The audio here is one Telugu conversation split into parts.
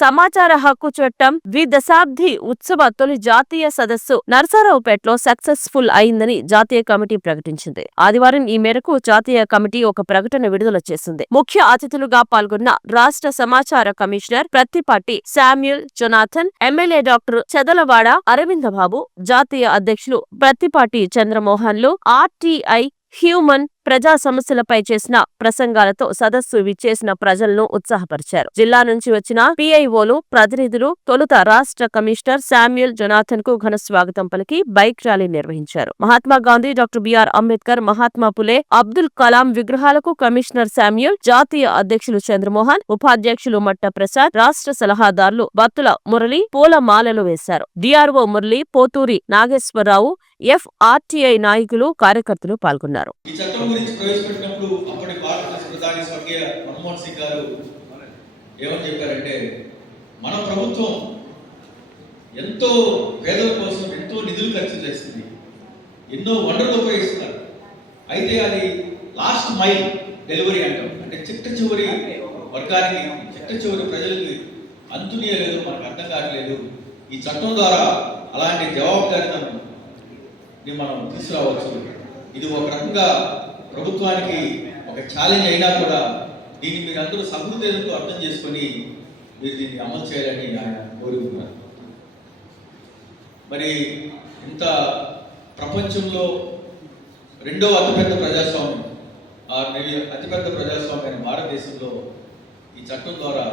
సమాచార హక్కు చట్టం ద్విదశాబ్ది ఉత్సవ తొలి జాతీయ సదస్సు నర్సారావుపేటలో సక్సెస్ఫుల్ అయిందని జాతీయ కమిటీ ప్రకటించింది. ఆదివారం ఈ మేరకు జాతీయ కమిటీ ఒక ప్రకటన విడుదల చేసింది. ముఖ్య అతిథులుగా పాల్గొన్న రాష్ట్ర సమాచార commissioner Prathipati Samuel Jonathan MLA doctor Chedalavada Aravinda Babu జాతీయ అధ్యక్షులు ప్రత్తిపాటి చంద్రమోహన్లు ఆర్టీఐ హ్యూమన్ ప్రజా సమస్యలపై చేసిన ప్రసంగాలతో సదస్సు విచ్చేసిన ప్రజలను ఉత్సాహపరిచారు. జిల్లా నుంచి వచ్చిన పిఐఓలు ప్రతినిధులు తొలుత రాష్ట్ర కమిషనర్ శామ్యుల్ జొనాథన్కు ఘన స్వాగతం పలికి బైక్ ర్యాలీ నిర్వహించారు. మహాత్మా గాంధీ డాక్టర్ బిఆర్ అంబేద్కర్ మహాత్మా పులే అబ్దుల్ కలాం విగ్రహాలకు కమిషనర్ శామ్యుల్ జాతీయ అధ్యక్షులు చంద్రమోహన్ ఉపాధ్యక్షులు మట్ట ప్రసాద్ రాష్ట్ర సలహాదారులు బత్తుల మురళి పూల మాలలు వేశారు. డిఆర్ఓ మురళి పోతూరి నాగేశ్వరరావు ఎఫ్ఆర్టీఐ నాయకులు కార్యకర్తలు పాల్గొన్నారు. ఈ చట్టం గురించి ప్రవేశపెట్టినప్పుడు అప్పటి భారత ప్రధాని స్వర్గీయ మన్మోహన్ సింగ్ గారు ఏమని చెప్పారంటే మన ప్రభుత్వం ఎంతో పేదల కోసం ఎంతో నిధులు ఖర్చు చేస్తుంది. ఎన్నో వనరులు ఉపయోగిస్తున్నారు. అయితే అది లాస్ట్ మైల్ డెలివరీ అంటాం. అంటే చిట్ట చివరి వర్గానికి చిట్ట చివరి ప్రజలకి అంతునీయలేదు మనకు అర్థం కావట్లేదు. ఈ చట్టం ద్వారా అలాంటి జవాబుదారితనం మనం తీసుకురావచ్చు. ఇది ఒక రకంగా ప్రభుత్వానికి ఒక ఛాలెంజ్ అయినా కూడా దీన్ని మీరు అందరూ సహృదయంతో అర్థం చేసుకొని మీరు దీన్ని అమలు చేయాలని ఆయన కోరుకున్నారు మరి ఇంత ప్రపంచంలో రెండో అతిపెద్ద ప్రజాస్వామ్యం ఆ అతిపెద్ద ప్రజాస్వామ్యం భారతదేశంలో ఈ చట్టం ద్వారా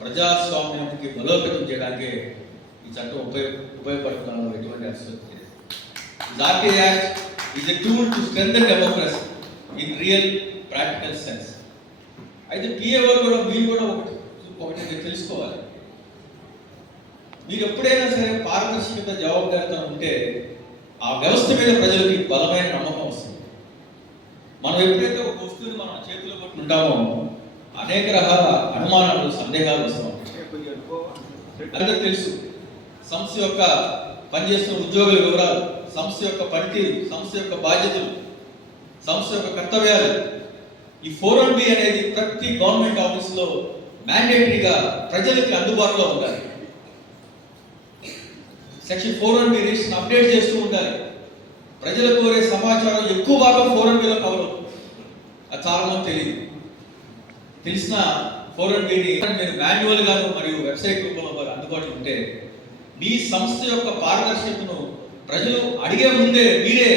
ప్రజాస్వామ్యానికి బలోపేతం చేయడానికే ఈ చట్టం ఉపయోగ ఉపయోగపడుతున్నాను ఎటువంటి అసలు The RTA Act is a tool to in real practical sense అయితే పిఏవర్ కూడా మీరు కూడా ఒకటి ఒకటి మీరు తెలుసుకోవాలి. మీరు ఎప్పుడైనా సరే పారదర్శకత జవాబుదారితనం ఉంటే ఆ వ్యవస్థ మీద ప్రజలకి బలమైన నమ్మకం వస్తుంది. మనం ఎప్పుడైతే ఒక వస్తువుని మనం చేతిలో పట్టుకుంటామో అనేక రకాల అనుమానాలు సందేహాలు వస్తాం అందరికి తెలుసు సంస్థ యొక్క పనిచేస్తున్న ఉద్యోగుల వివరాలు సంస్థ యొక్క పనితీరు సంస్థ యొక్క బాధ్యతలు సంస్థ యొక్క కర్తవ్యాలు. ఈ ఫోర్ వన్ బి అనేది ప్రతి గవర్నమెంట్ ఆఫీస్లో మ్యాండేటరీగా ప్రజలకి అందుబాటులో ఉండాలి. Section four one B register update చేస్తూ ఉండాలి. ప్రజలు కోరే సమాచారం ఎక్కువ భాగం ఫోర్ వన్ బిలో కవర్ అది చాలా మంది తెలియదు. తెలిసిన ఫోర్ వన్ బిని మీరు మాన్యువల్ గాను మరియు వెబ్సైట్ రూపంలో అందుబాటులో ఉంటే మీ సంస్థ యొక్క పారదర్శకతను ప్రజలు అడిగే ముందే మీరే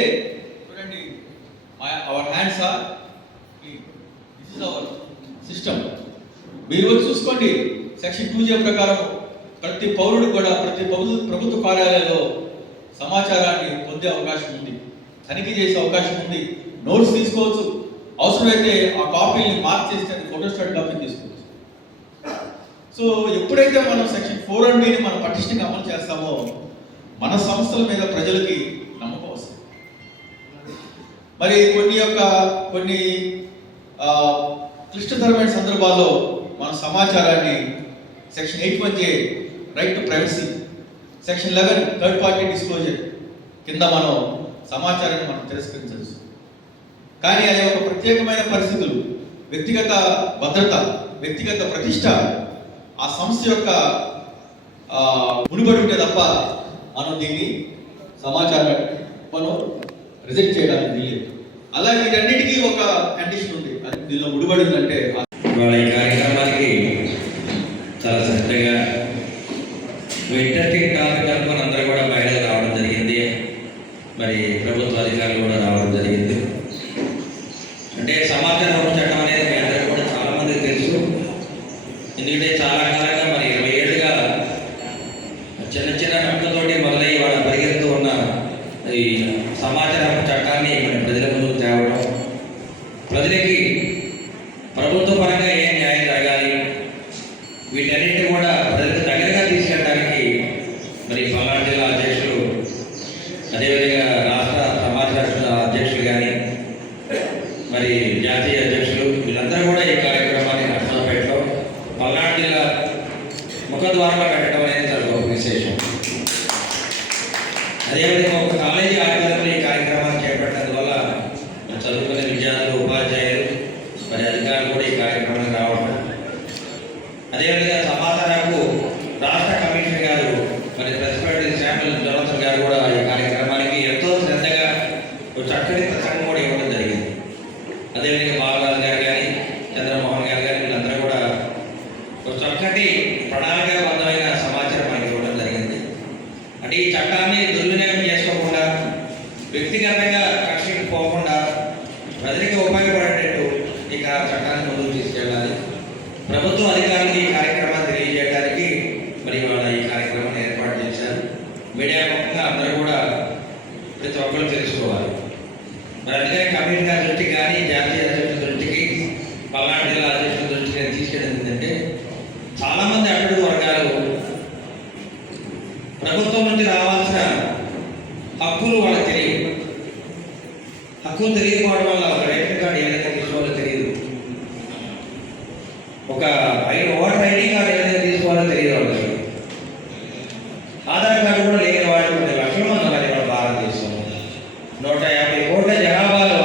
hands are this is our system మీరు వచ్చి చూసుకోండి. సెక్షన్ టూ జే ప్రకారం ప్రతి పౌరుడు కూడా ప్రతి ప్రభుత్వ ప్రభుత్వ కార్యాలయంలో సమాచారాన్ని పొందే అవకాశం ఉంది. తనిఖీ చేసే అవకాశం ఉంది. నోట్స్ తీసుకోవచ్చు. అవసరమైతే ఆ కాపీని మార్క్ చేస్తే ఫోటోస్టాట్ కాపీ తీసుకోవచ్చు. సో ఎప్పుడైతే మనం సెక్షన్ ఫోర్ అండ్ బీని మనం పటిష్టంగా అమలు చేస్తామో మన సంస్థల మీద ప్రజలకి మరి కొన్ని యొక్క కొన్ని క్లిష్టతరమైన సందర్భాల్లో మన సమాచారాన్ని section eight one J right to privacy section eleven third party disclosure కింద మనం సమాచారాన్ని మనం తిరస్కరించవచ్చు. కానీ అది ఒక ప్రత్యేకమైన పరిస్థితులు. వ్యక్తిగత భద్రత వ్యక్తిగత ప్రతిష్ట ఆ సంస్థ యొక్క ఆ, ముడిపడి ఉంటే తప్ప మనం దీన్ని సమాచారం మనం రిజెక్ట్ చేయడానికి అలా వీటన్నిటికీ ఒక కండిషన్ ఉంది. అది దీనిలో ముడిపడి ఉందంటే ఆ ఇవాళ ఈ కార్యక్రమానికి చాలా శ్రద్ధగా ఇంట్రెస్టింగ్ టాపిక్ అనుకుని అందరూ కూడా మహిళలు రావడం జరిగింది మరి ప్రభుత్వ అధికారులు కూడా రావడం జరిగింది అంటే సమాచార హక్కు చట్టం అనేది మీ అందరికీ కూడా చాలా మందికి తెలుసు ఎందుకంటే చాలా కాలంగా మరి ఇరవై ఏళ్ళుగా చిన్న చిన్న నట్టుతోటి మొదలై వాళ్ళ పరిగెత్తు ఉన్న ఈ సమాచార హక్కు చట్టాన్ని మన ప్రజల ముందుకు తేవడం ప్రజలకి ప్రభుత్వ పరంగా ఏం న్యాయం జరగాలి వీటన్నిటిని కూడా ప్రజలకు దగ్గరగా తీసుకెళ్ళడానికి మరి పల్నాడు జిల్లా అధ్యక్షులు అదేవిధంగా రాష్ట్ర సమాచార అధ్యక్షులు కానీ మరి జాతీయ అధ్యక్షులు వీళ్ళందరూ కూడా ఈ కార్యక్రమాన్ని నర్సరావుపేటలో పల్నాడు జిల్లా ముఖద్వారంలో పెట్టడం అనేది చాలా గొప్ప విశేషం. అదేవిధంగా ఒక కాలేజీ ఆధ్వర్యంలో ఈ కార్యక్రమాన్ని చేపట్టినందువల్ల వల్ల చదువుకునే అదేవిధంగా సమాధానకు రాష్ట్ర కమిషనర్ గారు మరి ప్రెసిడెంట్ శామ్యుల్ జోనసన్ గారు కూడా ఈ కార్యక్రమానికి ఎంతో శ్రద్ధగా చక్కటి ప్రసంగం కూడా ఇవ్వడం జరిగింది. అదేవిధంగా బాలరాజు గారు కానీ చంద్రమోహన్ గారు కానీ వీళ్ళందరూ కూడా ఒక చక్కటి మీడియా ముఖంగా అందరూ కూడా ప్రతి ఒక్కరు తెలుసుకోవాలి. మరి అందుకని కమ్యూనిటీ గారి కానీ జాతీయ అధ్యక్షుల దృష్టికి పల్నాడు జిల్లా అధ్యక్షుల దృష్టికి నేను తీసుకెళ్ళింది ఏంటంటే చాలామంది అట్టడుగు వర్గాలు ప్రభుత్వం నుంచి రావాల్సిన హక్కులు వాళ్ళకి తెలియదు. హక్కులు తెలియకపోవడం వల్ల ఒక రేషన్ కార్డు ఏ విధంగా తీసుకోవాలో తెలియదు ఒక ఐ ఓటర్ ఐడి కార్డు ఏ విధంగా తీసుకోవాలో తెలియదు వాళ్ళకి ఆధార్ కార్డు కూడా లేని వాళ్ళు కొన్ని లక్షల మంది ఉన్నారు ఇక్కడ భారతదేశంలో నూట యాభై కోట్ల జనాభాలో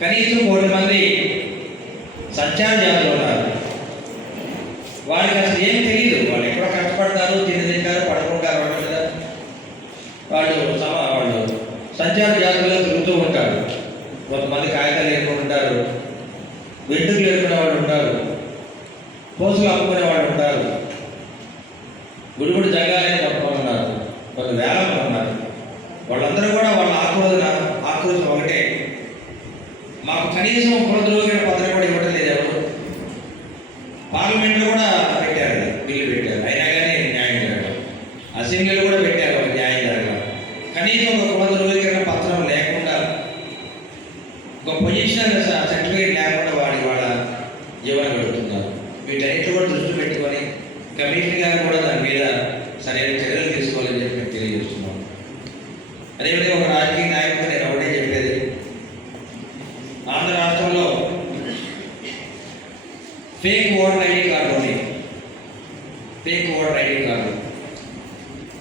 కనీసం కోటి మంది సంచార జాతులు అసలు ఏం తెలియదు వాళ్ళు ఎక్కడ కష్టపడతారు తిని తింటారు పడుకుంటారు కదా వాళ్ళు సమా వాళ్ళు సంచార జాతుల్లో తిరుగుతూ ఉంటారు కొంతమంది కాగితాలు లేకుండా ఉంటారు. వెంట్రుకలు లేకునే వాళ్ళు ఉంటారు. పోసులు అమ్ముకునే వాళ్ళు ఉంటారు. గుడిగుడి జగాలని కొంతమంది ఉన్నారు. కొంత వేల ఉన్నారు. వాళ్ళందరూ కూడా వాళ్ళ ఆక్రోధన ఆక్రోశం ఒకటే. మాకు కనీసం కులద్రోగిన పత్రం కూడా ఇవ్వడం లేదు ఎవరు పార్లమెంట్లో కూడా పెట్టారు అది, బిల్లు పెట్టారు అయినా కానీ న్యాయం జరగదు అసెంబ్లీలో కూడా పెట్టారు ఒక న్యాయం జరగదు కనీసం ఒక కుల ధృవీకరణ పత్రం లేకుండా ఒక పొజిషనల్ సర్టిఫికేట్ లేకుండా వాడి వాళ్ళ జీవనం గడుపుతున్నారు. వీటన్నిటి కూడా దృష్టి పెట్టుకొని కమిటీ గారు కూడా దాని మీద సరైన చర్యలు తీసుకోవాలని చెప్పి మేము తెలియజేస్తున్నాం అదేవిధంగా ఒక రాజకీయ నాయకుడు నేను ఒకటే చెప్పేది. ఆంధ్ర రాష్ట్రంలో fake voter ID card fake voter ID card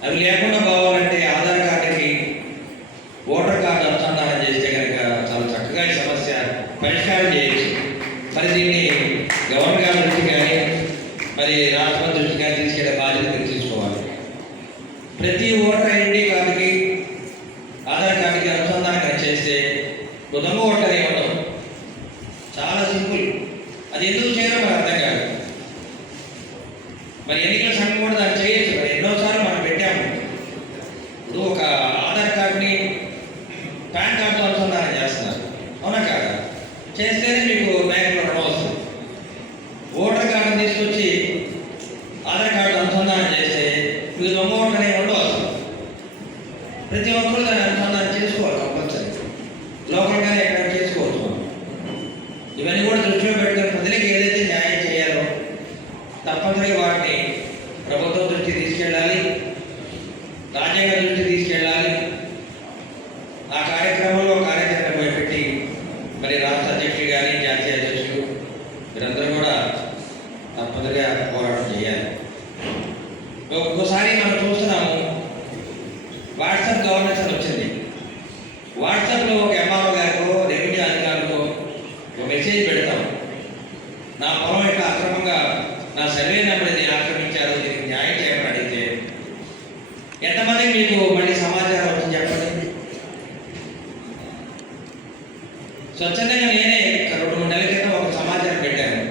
అవి లేకుండా పోవాలంటే ఆధార్ కార్డుకి ఓటర్ కార్డు అనుసంధానం చేస్తే కనుక చాలా చక్కగా ఈ సమస్య పరిష్కారం చేయొచ్చు మరి దీన్ని గవర్నర్ గారి దృష్టి కానీ మరి రాష్ట్రపతి దృష్టి కానీ తీసుకెళ్ళే బాధ్యత మీరు తీసుకోవాలి ప్రతి ఓటర్ ఐడి కార్డుకి ఆధార్ కార్డుకి అనుసంధానం కనుక చేస్తే దొంగ ఓటర్ ఏమి ఉండవు చాలా సింపుల్ అది ఎందుకు చేయడం మనకు అర్థం కాదు మరి ఎన్నికల సంఘం కూడా దాన్ని చేయొచ్చు మరి ఎన్నోసార్లు మనం పెట్టాము ఇప్పుడు ఒక ఆధార్ కార్డుని పాన్ కార్డుతో అనుసంధానం చేస్తున్నారు అవునా కాదా చేస్తేనే మీకు బ్యాంకులో రుణం వస్తుంది ఓటర్ కార్డుని తీసుకొచ్చి ఆధార్ కార్డు అనుసంధానం చేస్తే మీకు దొంగ ఓటర్ అనేవి ఉండవచ్చు ప్రతి ఒక్కరు దాన్ని అనుసంధానం చేసుకోవాలి కంపల్సరీ లోకల్గానే ఎక్కడ చేసుకోవచ్చు మనం. ఇవన్నీ కూడా దృష్టిలో పెట్టుకుని ప్రజలకు ఏదైతే న్యాయం చేయాలో తప్పనిసరిగా వాటిని ప్రభుత్వం దృష్టికి తీసుకెళ్ళాలి రాజ్యాంగ దృష్టికి తీసుకెళ్ళాలి ఆ కార్యక్రమంలో కార్యాచరణ భయపెట్టి మరి రాష్ట్ర అధ్యక్షులు కానీ జాతీయ అధ్యక్షులు మీరందరూ కూడా తప్పనిసరిగా పోరాటం చేయాలి ఒక్కోసారి మనం చూస్తున్నాము వాట్సాప్ గవర్నెన్స్ అని వచ్చింది వాట్సాప్లో ఒక ఎంఆర్ఓ గారికో రెవెన్యూ అధికారులకో ఒక మెసేజ్ పెడతాం. నా పొలం ఇట్లా అక్రమంగా నా సర్వే నెంబర్ ఇది ఆక్రమించారు దీనికి న్యాయం చేయమని అడిగితే ఎంతమంది మీకు మళ్ళీ సమాచారం వచ్చింది చెప్పండి? స్వచ్ఛందంగా నేనే రెండు మూడు నెలల క్రితం ఒక సమాచారం పెట్టాను.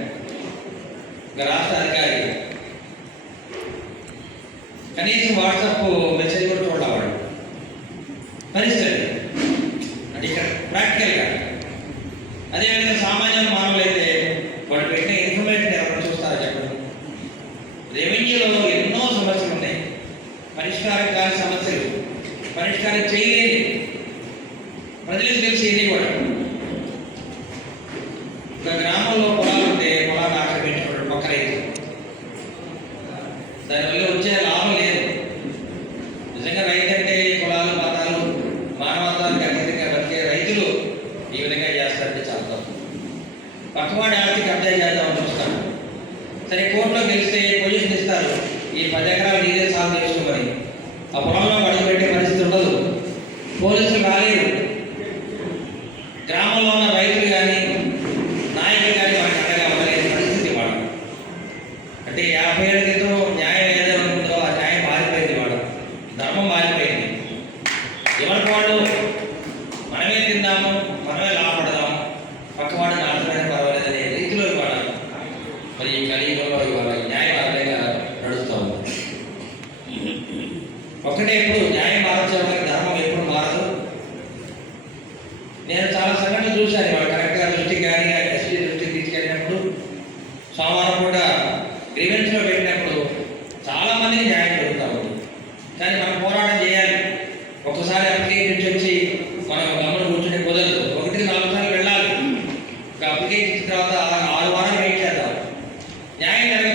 రాష్ట్ర అధికారి కనీసం వాట్సాప్ మెసేజ్ కూడా చూడాలి పరిస్థితి అంటే ఇక్కడ ప్రాక్టికల్గా అదేవిధంగా సామాన్య మానవులు అయితే వాళ్ళు పెట్టిన ఇన్ఫర్మేషన్ ఎవరు చూస్తారో చెప్పండి రెవెన్యూలో ఎన్నో సమస్యలు ఉన్నాయి పరిష్కారం కాని సమస్యలు పరిష్కారం చేయలేని ప్రజలకు తెలిసి ఎన్ని కూడా. ఒక గ్రామంలో పొలాలు ఉంటే పొలాన్ని ఆక్రమించుకోవడం పక్క రైతు. దానివల్ల వచ్చే లాభం లేదు. నిజంగా రైతు అంటే పొలాలు మతాలు మానవతానికి అతీతంగా బతికే రైతులు ఈ విధంగా చేస్తారంటే చాలా తప్పు. పక్కవాడి ఆర్థిక కబ్జా చేద్దామని చూస్తాను సరే కోర్టులో గెలిస్తే పొజిషన్ ఇస్తారు. ఈ పది ఎకరాలు నీదే సాగు చేసుకోమని. ఆ పొలంలో అడుగుపెట్టే పరిస్థితి ఉండదు పోలీసులు రాలేరు. గ్రామంలో ఉన్న రైతులు కానీ నాయకులు కానీ వాళ్ళకి అండగా ఉండలేని పరిస్థితి వాడు. అంటే యాభై ఏళ్ళ క్రితం తర్వాత ఆరు వారాలు వెయిట్ చేద్దాం. న్యాయం